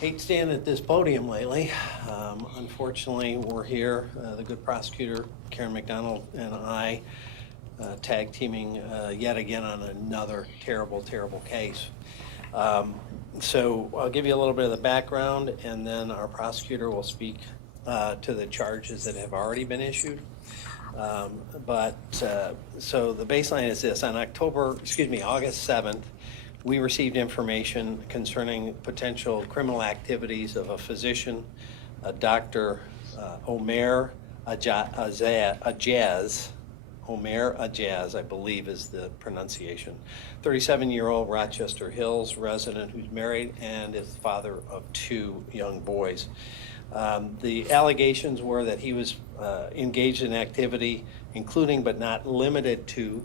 Hate standing at this podium lately. Unfortunately, we're here, the good prosecutor, Karen McDonald, and I, tag teaming yet again on another terrible, terrible case. So I'll give you a little bit of the background, and then our prosecutor will speak to the charges that have already been issued. So the baseline is this: on August 7th, we received information concerning potential criminal activities of a physician, Dr. Omer Ajaz, I believe is the pronunciation, 37-year-old Rochester Hills resident who's married and is the father of 2 young boys. The allegations were that he was engaged in activity, including but not limited to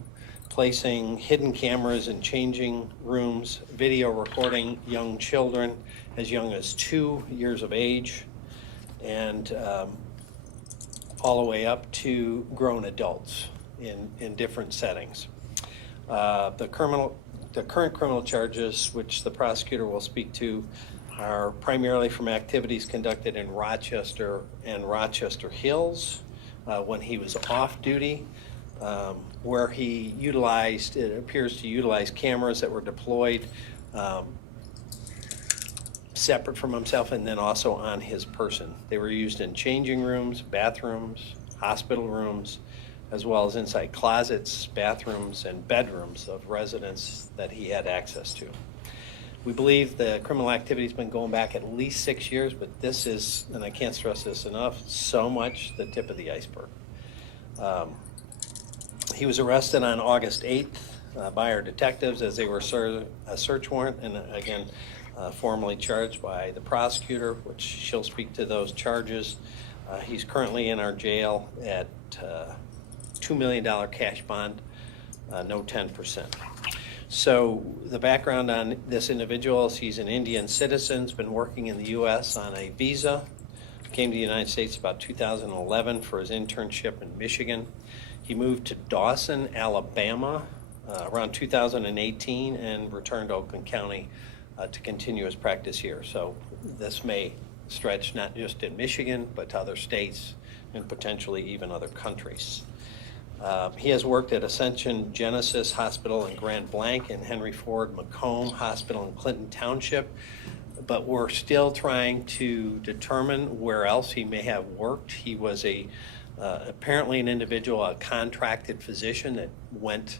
placing hidden cameras in changing rooms, video recording young children as young as 2 years of age, and all the way up to grown adults in different settings. The current criminal charges, which the prosecutor will speak to, are primarily from activities conducted in Rochester and Rochester Hills when he was off duty, where he appears to utilize cameras that were deployed separate from himself and then also on his person. They were used in changing rooms, bathrooms, hospital rooms, as well as inside closets, bathrooms, and bedrooms of residents that he had access to. We believe the criminal activity's been going back at least 6 years, but this is, and I can't stress this enough, so much the tip of the iceberg. He was arrested on August 8th by our detectives as they were served a search warrant, and again, formally charged by the prosecutor, which she'll speak to those charges. He's currently in our jail at $2 million cash bond, no 10%. So the background on this individual is he's an Indian citizen, has been working in the U.S. on a visa, came to the United States about 2011 for his internship in Michigan. He moved to Dawson, Alabama around 2018 and returned to Oakland County to continue his practice here. So this may stretch not just in Michigan, but to other states and potentially even other countries. He has worked at Ascension Genesis Hospital in Grand Blanc and Henry Ford Macomb Hospital in Clinton Township, but we're still trying to determine where else he may have worked. He was apparently an individual, a contracted physician that went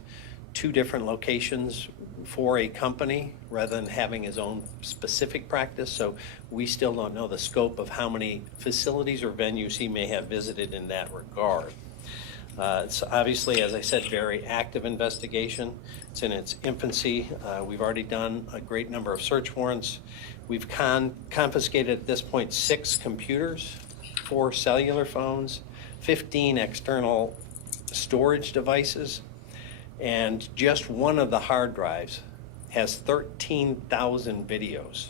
2 different locations for a company rather than having his own specific practice. So we still don't know the scope of how many facilities or venues he may have visited in that regard. It's obviously, as I said, very active investigation. It's in its infancy. We've already done a great number of search warrants. We've confiscated at this point 6 computers, 4 cellular phones, 15 external storage devices, and just one of the hard drives has 13,000 videos.